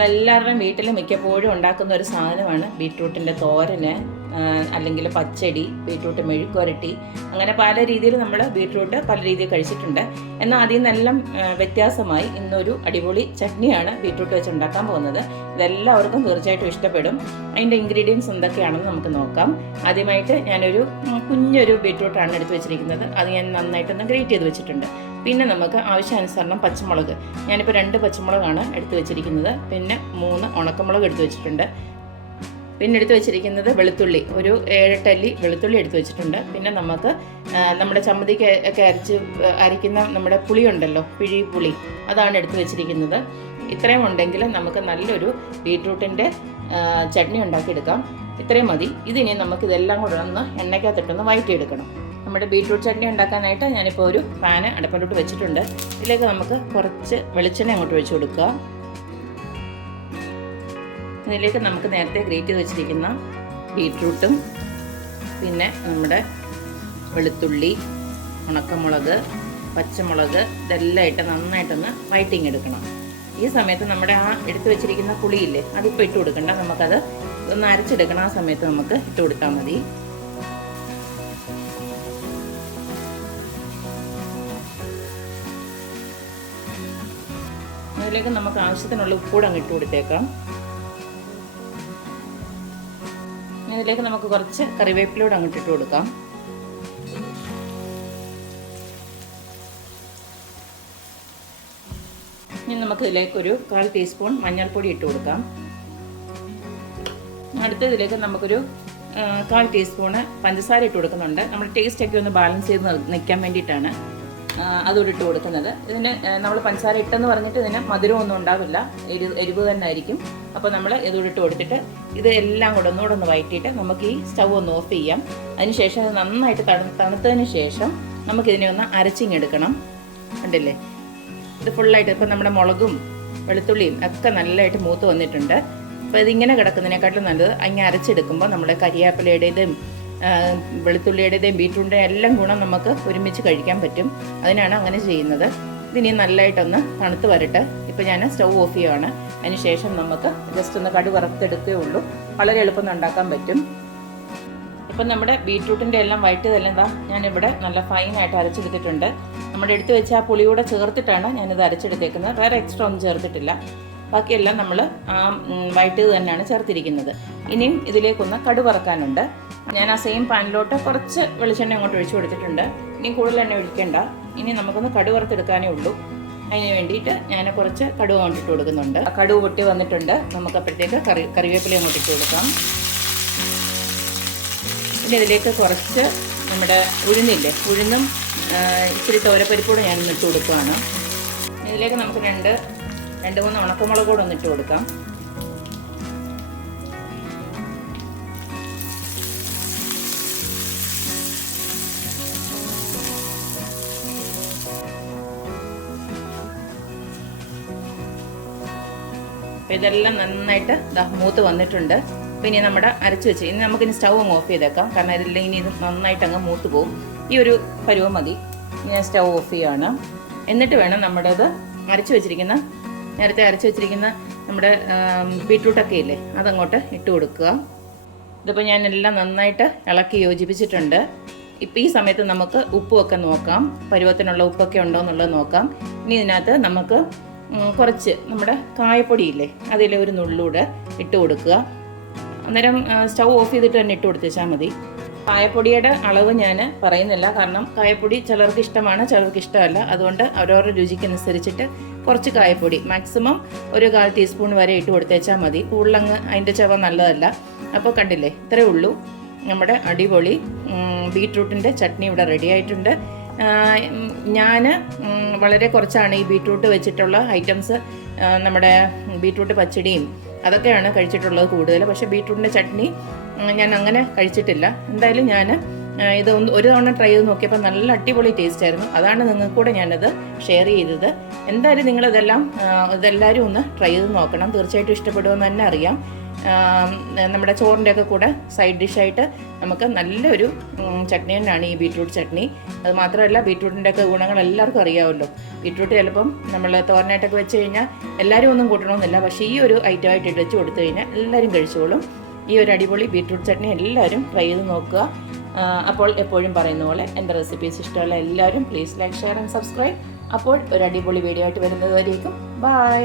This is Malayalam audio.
നമ്മളെല്ലാവരുടെയും വീട്ടിൽ മിക്കപ്പോഴും ഉണ്ടാക്കുന്ന ഒരു സാധനമാണ് ബീട്രൂട്ടിൻ്റെ തോരന്, അല്ലെങ്കിൽ പച്ചടി, ബീട്രൂട്ട് മെഴുക്കുവരട്ടി, അങ്ങനെ പല രീതിയിൽ നമ്മൾ ബീട്രൂട്ട് പല രീതിയിൽ കഴിച്ചിട്ടുണ്ട്. എന്നാൽ അതിൽ നിന്നെല്ലാം വ്യത്യാസമായി ഇന്നൊരു അടിപൊളി ചട്നിയാണ് ബീട്രൂട്ട് വെച്ച് ഉണ്ടാക്കാൻ പോകുന്നത്. ഇതെല്ലാവർക്കും തീർച്ചയായിട്ടും ഇഷ്ടപ്പെടും. അതിൻ്റെ ഇൻഗ്രീഡിയൻസ് എന്തൊക്കെയാണെന്ന് നമുക്ക് നോക്കാം. ആദ്യമായിട്ട് ഞാനൊരു കുഞ്ഞൊരു ബീട്രൂട്ടാണ് എടുത്ത് വെച്ചിരിക്കുന്നത്. അത് ഞാൻ നന്നായിട്ടൊന്ന് ഗ്രേറ്റ് ചെയ്ത് വെച്ചിട്ടുണ്ട്. പിന്നെ നമുക്ക് ആവശ്യാനുസരണം പച്ചമുളക്, ഞാനിപ്പോൾ 2 പച്ചമുളകാണ് എടുത്ത് വെച്ചിരിക്കുന്നത്. പിന്നെ 3 ഉണക്കമുളക് എടുത്ത് വെച്ചിട്ടുണ്ട്. പിന്നെ എടുത്ത് വെച്ചിരിക്കുന്നത് വെളുത്തുള്ളി, ഒരു 7-8 അല്ലി വെളുത്തുള്ളി എടുത്ത് വെച്ചിട്ടുണ്ട്. പിന്നെ നമുക്ക് നമ്മുടെ ചമ്മന്തിക്ക് ഒക്കെ അരയ്ക്കുന്ന നമ്മുടെ പുളി ഉണ്ടല്ലോ, പിഴിപ്പുളി, അതാണ് എടുത്ത് വെച്ചിരിക്കുന്നത്. ഇത്രയും ഉണ്ടെങ്കിൽ നമുക്ക് നല്ലൊരു ബീട്രൂട്ടിൻ്റെ ചട്നി ഉണ്ടാക്കിയെടുക്കാം. ഇത്രയും മതി. ഇതിനി നമുക്കിതെല്ലാം കൂടെ ഒന്ന് എണ്ണയ്ക്കകത്തിട്ടൊന്ന് വഴറ്റിയെടുക്കണം. നമ്മുടെ ബീട്രൂട്ട് ചട്നി ഉണ്ടാക്കാനായിട്ട് ഞാനിപ്പോൾ ഒരു പാന് അടുപ്പിലോട്ട് വെച്ചിട്ടുണ്ട്. ഇതിലേക്ക് നമുക്ക് കുറച്ച് വെളിച്ചെണ്ണ അങ്ങോട്ട് ഒഴിച്ചു കൊടുക്കുക. ഇതിലേക്ക് നമുക്ക് നേരത്തെ ഗ്രേറ്റ് ചെയ്ത് വെച്ചിരിക്കുന്ന ബീട്രൂട്ടും പിന്നെ നമ്മുടെ വെളുത്തുള്ളി, ഉണക്കമുളക്, പച്ചമുളക് ഇതെല്ലാം ഇട്ട് നന്നായിട്ടൊന്ന് വഴറ്റിങ് എടുക്കണം. ഈ സമയത്ത് നമ്മുടെ ആ എടുത്ത് വെച്ചിരിക്കുന്ന പുളിയില്ലേ, അതിപ്പോൾ ഇട്ട് കൊടുക്കണ്ട, നമുക്കത് ഒന്ന് അരച്ചെടുക്കണം. ആ സമയത്ത് നമുക്ക് ഇട്ട് കൊടുത്താൽ മതി. അതിലേക്ക് നമുക്ക് ആവശ്യത്തിനുള്ള ഉപ്പൂടെ അങ്ങ് ഇട്ട് കൊടുത്തേക്കാം. ഇതിലേക്ക് നമുക്ക് കുറച്ച് കറിവേപ്പിലൂടെ അങ്ങോട്ട് ഇട്ട് കൊടുക്കാം. ഇനി നമുക്ക് ഇതിലേക്കൊരു 1/4 ടീസ്പൂൺ മഞ്ഞൾപ്പൊടി ഇട്ട് കൊടുക്കാം. അടുത്ത ഇതിലേക്ക് നമുക്കൊരു 1/4 ടീസ്പൂണ് പഞ്ചസാര ഇട്ട് കൊടുക്കുന്നുണ്ട്. നമ്മുടെ ടേസ്റ്റൊക്കെ ഒന്ന് ബാലൻസ് ചെയ്ത് നിൽക്കാൻ വേണ്ടിയിട്ടാണ് അതുകൂടി ഇട്ട് കൊടുക്കുന്നത്. ഇതിന് നമ്മൾ പഞ്ചസാര ഇട്ടെന്ന് പറഞ്ഞിട്ട് ഇതിന് മധുരമൊന്നും ഉണ്ടാവില്ല, എരിവ് തന്നെ ആയിരിക്കും. അപ്പോൾ നമ്മൾ ഇതുകൂടി ഇട്ട് കൊടുത്തിട്ട് ഇത് എല്ലാം കൂടെ ഒന്ന് വഴറ്റിയിട്ട് നമുക്ക് ഈ സ്റ്റൗ ഒന്ന് ഓഫ് ചെയ്യാം. അതിനുശേഷം ഇത് നന്നായിട്ട് തണുത്തതിന് ശേഷം നമുക്കിതിനെ ഒന്ന് അരച്ചിങ്ങെടുക്കണം. കണ്ടില്ലേ, ഇത് ഫുള്ളായിട്ട് ഇപ്പം നമ്മുടെ മുളകും വെളുത്തുള്ളിയും ഒക്കെ നല്ലതായിട്ട് മൂത്ത് വന്നിട്ടുണ്ട്. അപ്പോൾ ഇതിങ്ങനെ കിടക്കുന്നതിനെക്കാട്ടിലും നല്ലത് അങ്ങനെ അരച്ചെടുക്കുമ്പോൾ നമ്മുടെ കരിയാപ്പിലയുടേതും വെളുത്തുള്ളിയുടേതും ബീട്രൂട്ടിൻ്റെയും എല്ലാം ഗുണം നമുക്ക് ഒരുമിച്ച് കഴിക്കാൻ പറ്റും. അതിനാണ് അങ്ങനെ ചെയ്യുന്നത്. ഇതിനി നല്ലതായിട്ടൊന്ന് തണുത്ത് വരട്ടെ. ഇപ്പോൾ ഞാൻ സ്റ്റൗ ഓഫ് ചെയ്യുകയാണ്. അതിന് ശേഷം നമുക്ക് ജസ്റ്റ് ഒന്ന് കടുക് വറുത്തെടുത്തേ ഉള്ളൂ. വളരെ എളുപ്പം ഉണ്ടാക്കാൻ പറ്റും. ഇപ്പം നമ്മുടെ ബീട്രൂട്ടിൻ്റെ എല്ലാം വഴറ്റിയതെല്ലാം എന്താ ഞാനിവിടെ നല്ല ഫൈനായിട്ട് അരച്ചെടുത്തിട്ടുണ്ട്. നമ്മുടെ എടുത്ത് വെച്ച ആ പുളിയൂടെ ചേർത്തിട്ടാണ് ഞാനിത് അരച്ചെടുത്തേക്കുന്നത്. വേറെ എക്സ്ട്രാ ഒന്നും ചേർത്തിട്ടില്ല. ബാക്കിയെല്ലാം നമ്മൾ ആ വഴറ്റിയത് തന്നെയാണ് ചേർത്തിരിക്കുന്നത്. ഇനിയും ഇതിലേക്കൊന്ന് കടുക് വറക്കാനുണ്ട്. ഞാൻ ആ സെയിം പാനിലോട്ട് കുറച്ച് വെളിച്ചെണ്ണ അങ്ങോട്ട് ഒഴിച്ചു കൊടുത്തിട്ടുണ്ട്. ഇനി കൂടുതൽ എണ്ണ ഒഴിക്കേണ്ട. ഇനി നമുക്കൊന്ന് കടുക് വറുത്തെടുക്കാനേ ഉള്ളൂ. അതിന് വേണ്ടിയിട്ട് ഞാൻ കുറച്ച് കടുക് അങ്ങോട്ട് ഇട്ട് കൊടുക്കുന്നുണ്ട്. കടുക് പൊട്ടി വന്നിട്ടുണ്ട്. നമുക്ക് അപ്പോഴത്തേക്ക് കറിവേപ്പില അങ്ങോട്ട് ഇട്ട് കൊടുക്കാം. പിന്നെ ഇതിലേക്ക് കുറച്ച് നമ്മുടെ ഉഴുന്നില്ലേ, ഉഴുന്നും ഇച്ചിരി തോരപ്പരിപ്പൂടെ ഞാനൊന്ന് ഇട്ട് കൊടുക്കുകയാണ്. ഇതിലേക്ക് നമുക്ക് 2-3 ഉണക്കമുളക് കൂടെ ഒന്ന് ഇട്ട് കൊടുക്കാം. അപ്പോൾ ഇതെല്ലാം നന്നായിട്ട് മൂത്ത് വന്നിട്ടുണ്ട്. അപ്പോൾ ഇനി നമ്മുടെ അരച്ച് വെച്ച് ഇനി നമുക്കിനി സ്റ്റൗ അങ്ങ് ഓഫ് ചെയ്തേക്കാം. കാരണം ഇതില്ലെങ്കിൽ ഇനി ഇത് നന്നായിട്ട് അങ്ങ് മൂത്ത് പോകും. ഈ ഒരു പരുവം മതി. ഇനി ഞാൻ സ്റ്റൗ ഓഫ് ചെയ്യുകയാണ്. എന്നിട്ട് വേണം നമ്മുടേത് നേരത്തെ അരച്ച് വെച്ചിരിക്കുന്ന നമ്മുടെ ബീട്രൂട്ടൊക്കെ ഇല്ലേ, അതങ്ങോട്ട് ഇട്ട് കൊടുക്കുക. ഇതിപ്പോൾ ഞാൻ എല്ലാം നന്നായിട്ട് ഇളക്കി യോജിപ്പിച്ചിട്ടുണ്ട്. ഇപ്പോൾ ഈ സമയത്ത് നമുക്ക് ഉപ്പുമൊക്കെ നോക്കാം, പരുവത്തിനുള്ള ഉപ്പൊക്കെ ഉണ്ടോ എന്നുള്ളത് നോക്കാം. ഇനി ഇതിനകത്ത് നമുക്ക് കുറച്ച് നമ്മുടെ കായപ്പൊടിയില്ലേ, അതിൽ ഒരു നുള്ളൂടെ ഇട്ട് കൊടുക്കുക. അന്നേരം സ്റ്റൗ ഓഫ് ചെയ്തിട്ട് തന്നെ ഇട്ട് കൊടുത്തേച്ചാൽ മതി. കായപ്പൊടിയുടെ അളവ് ഞാൻ പറയുന്നില്ല, കാരണം കായപ്പൊടി ചിലർക്ക് ഇഷ്ടമാണ്, ചിലർക്ക് ഇഷ്ടമല്ല. അതുകൊണ്ട് അവരവരുടെ രുചിക്കനുസരിച്ചിട്ട് കുറച്ച് കായപ്പൊടി മാക്സിമം ഒരു 1/4 ടീസ്പൂൺ വരെ ഇട്ട് കൊടുത്തേച്ചാൽ മതി. കൂടുതലങ്ങ് അതിൻ്റെ ചവ നല്ലതല്ല. അപ്പോൾ കണ്ടില്ലേ, ഇത്രയേ ഉള്ളൂ. നമ്മുടെ അടിപൊളി ബീട്രൂട്ടിൻ്റെ ചട്നി ഇവിടെ റെഡി ആയിട്ടുണ്ട്. ഞാൻ വളരെ കുറച്ചാണ് ഈ ബീട്രൂട്ട് വെച്ചിട്ടുള്ള ഐറ്റംസ്, നമ്മുടെ ബീട്രൂട്ട് പച്ചടിയും അതൊക്കെയാണ് കഴിച്ചിട്ടുള്ളത് കൂടുതൽ. പക്ഷേ ബീട്രൂട്ടിൻ്റെ ചട്നി ഞാൻ അങ്ങനെ കഴിച്ചിട്ടില്ല. എന്തായാലും ഞാൻ ഇത് ഒരു തവണ ട്രൈ ചെയ്ത് നോക്കിയപ്പോൾ നല്ല അടിപൊളി ടേസ്റ്റ് ആയിരുന്നു. അതാണ് നിങ്ങൾക്ക് കൂടെ ഞാനത് ഷെയർ ചെയ്തത്. എന്തായാലും നിങ്ങളിതെല്ലാവരും ഒന്ന് ട്രൈ ചെയ്ത് നോക്കണം. തീർച്ചയായിട്ടും ഇഷ്ടപ്പെടുമെന്ന് തന്നെ അറിയാം. നമ്മുടെ ചോറിൻ്റെയൊക്കെ കൂടെ സൈഡ് ഡിഷായിട്ട് നമുക്ക് നല്ലൊരു ചട്നി തന്നെയാണ് ഈ ബീട്രൂട്ട് ചട്നി. അത് മാത്രമല്ല ബീട്രൂട്ടിൻ്റെയൊക്കെ ഗുണങ്ങൾ എല്ലാവർക്കും അറിയാമല്ലോ. ബീട്രൂട്ട് ചിലപ്പം നമ്മൾ തോരനായിട്ടൊക്കെ വെച്ച് കഴിഞ്ഞാൽ എല്ലാവരും ഒന്നും കൂട്ടണമെന്നില്ല, പക്ഷേ ഈ ഒരു ഐറ്റമായിട്ട് വെച്ച് കൊടുത്തു കഴിഞ്ഞാൽ എല്ലാവരും കഴിച്ചോളും. ഈ ഒരു അടിപൊളി ബീട്രൂട്ട് ചട്നി എല്ലാവരും ട്രൈ ചെയ്ത് നോക്കുക. അപ്പോൾ എപ്പോഴും പറയുന്ന പോലെ എൻ്റെ റെസിപ്പീസ് ഇഷ്ടമുള്ള എല്ലാവരും please like, share and subscribe. അപ്പോൾ ഒരു അടിപൊളി വീഡിയോ ആയിട്ട് വരുന്നത് വരേക്കും ബൈ.